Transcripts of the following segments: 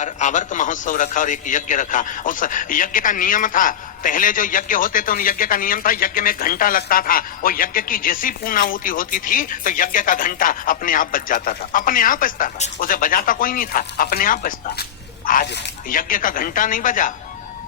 पर आवर्त महोत्सव रखा और एक यज्ञ रखा। उस यज्ञ का नियम था, पहले जो यज्ञ होते थे उन यज्ञ का नियम था, यज्ञ में घंटा लगता था। वो यज्ञ की जैसी पूर्णाहुति होती थी तो यज्ञ का घंटा अपने आप बज जाता था, अपने आप बजता था, उसे बजाता कोई नहीं था, अपने आप बजता। आज यज्ञ का घंटा नहीं बजा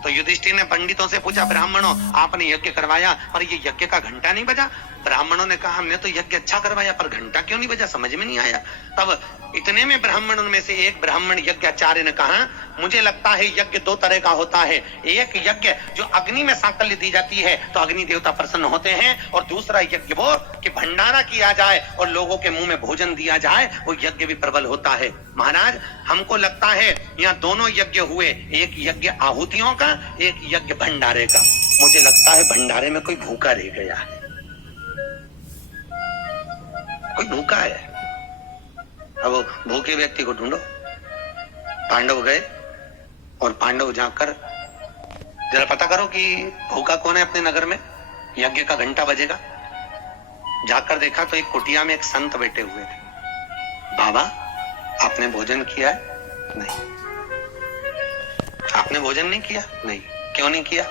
तो युधिष्ठिर ने पंडितों से पूछा, ब्राह्मणों आपने यज्ञ करवाया और ये यज्ञ का घंटा नहीं बजा? ब्राह्मणों ने कहा हमने तो यज्ञ अच्छा करवाया पर घंटा क्यों नहीं बजा, समझ में नहीं आया। तब इतने में ब्राह्मणों में से एक ब्राह्मण यज्ञाचार्य ने कहा, मुझे लगता है यज्ञ दो तरह का होता है, एक यज्ञ जो अग्नि में साकल्य दी जाती है तो अग्नि देवता प्रसन्न होते हैं, और दूसरा यज्ञ वो कि भंडारा किया जाए और लोगों के मुंह में भोजन दिया जाए, वो यज्ञ भी प्रबल होता है। महाराज हमको लगता है यहाँ दोनों यज्ञ हुए, एक यज्ञ आहुतियों का, एक यज्ञ भंडारे का। मुझे लगता है भंडारे में कोई भूखा रह गया है, कोई भूखा है। अब भूखे व्यक्ति को ढूंढो। पांडव गए और पांडव जाकर जरा पता करो कि भूखा कौन है अपने नगर में, यज्ञ का घंटा बजेगा। जाकर देखा तो एक कुटिया में एक संत बैठे हुए थे। बाबा आपने भोजन किया है? नहीं। आपने भोजन नहीं किया? नहीं। क्यों नहीं किया?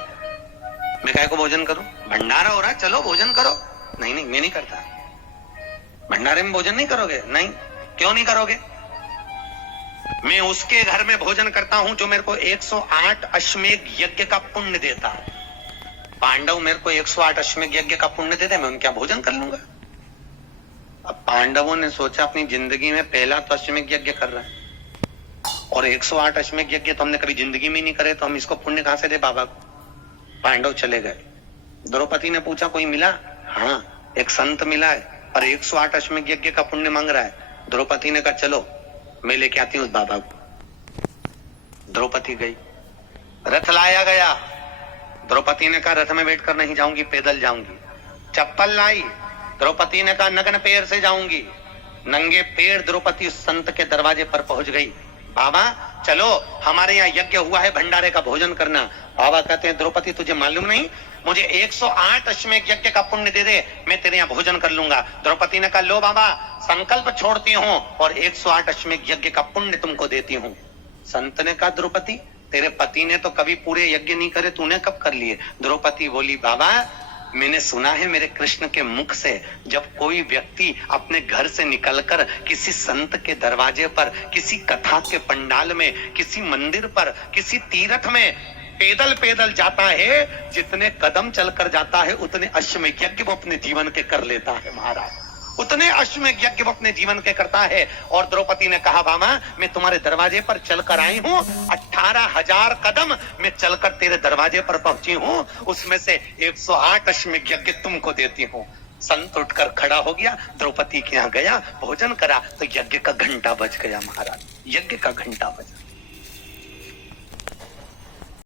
मैं काहे को भोजन करूं, भंडारा हो रहा है, चलो भोजन करो। नहीं नहीं मैं नहीं करता। भंडारे में भोजन नहीं करोगे? नहीं। क्यों नहीं करोगे? मैं उसके घर में भोजन करता हूं जो मेरे को 108 अश्वमेध यज्ञ का पुण्य देता है। पांडव मेरे को 108 अश्वमेध यज्ञ का पुण्य देते, मैं उनका भोजन कर लूंगा। अब पांडवों ने सोचा अपनी जिंदगी में पहला तो अश्वमेध यज्ञ कर रहा है और 108 अश्वमेध यज्ञ तो हमने कभी जिंदगी में नहीं करे, तो हम इसको पुण्य कहां से दे बाबा को। पांडव चले गए। द्रौपदी ने पूछा कोई मिला? हाँ एक संत मिला है और 108 अश्वमेध यज्ञ का पुण्य मांग रहा है। द्रौपदी ने कहा चलो मैं लेके आती हूँ उस बाबा को। द्रौपदी गई, रथ लाया गया। द्रौपदी ने कहा रथ में बैठकर नहीं जाऊंगी, पैदल जाऊंगी। चप्पल लाई, द्रौपदी ने कहा नग्न पैर से जाऊंगी। नंगे पैर द्रौपदी उस संत के दरवाजे पर पहुंच गई। बाबा चलो हमारे यहाँ यज्ञ हुआ है, भंडारे का भोजन करना। बाबा कहते हैं द्रौपदी तुझे मालूम नहीं, मुझे 108 अश्वमेध यज्ञ का पुण्य दे दे, मैं तेरे यहाँ भोजन कर लूंगा। द्रौपदी ने कहा लो बाबा संकल्प छोड़ती हूँ और 108 अश्वमेध यज्ञ का पुण्य तुमको देती हूँ। संत ने कहा द्रौपदी तेरे पति ने तो कभी पूरे यज्ञ नहीं करे, तूने कब कर लिए? द्रौपदी बोली बाबा मैंने सुना है मेरे कृष्ण के मुख से, जब कोई व्यक्ति अपने घर से निकलकर किसी संत के दरवाजे पर, किसी कथा के पंडाल में, किसी मंदिर पर, किसी तीर्थ में पैदल पैदल जाता है, जितने कदम चलकर जाता है उतने अश्वमेध यज्ञ वो अपने जीवन के कर लेता है महाराज, उतने अश्वमेध यज्ञ वो अपने जीवन के करता है। और द्रौपदी ने कहा बाबा मैं तुम्हारे दरवाजे पर चलकर आई हूँ, 18,000 कदम मैं चलकर तेरे दरवाजे पर पहुंची हूँ, उसमें से 108 अश्वमेध यज्ञ तुमको देती हूँ। संत उठकर खड़ा हो गया, द्रौपदी के यहाँ गया, भोजन करा तो यज्ञ का घंटा बज गया महाराज, यज्ञ का घंटा बजा।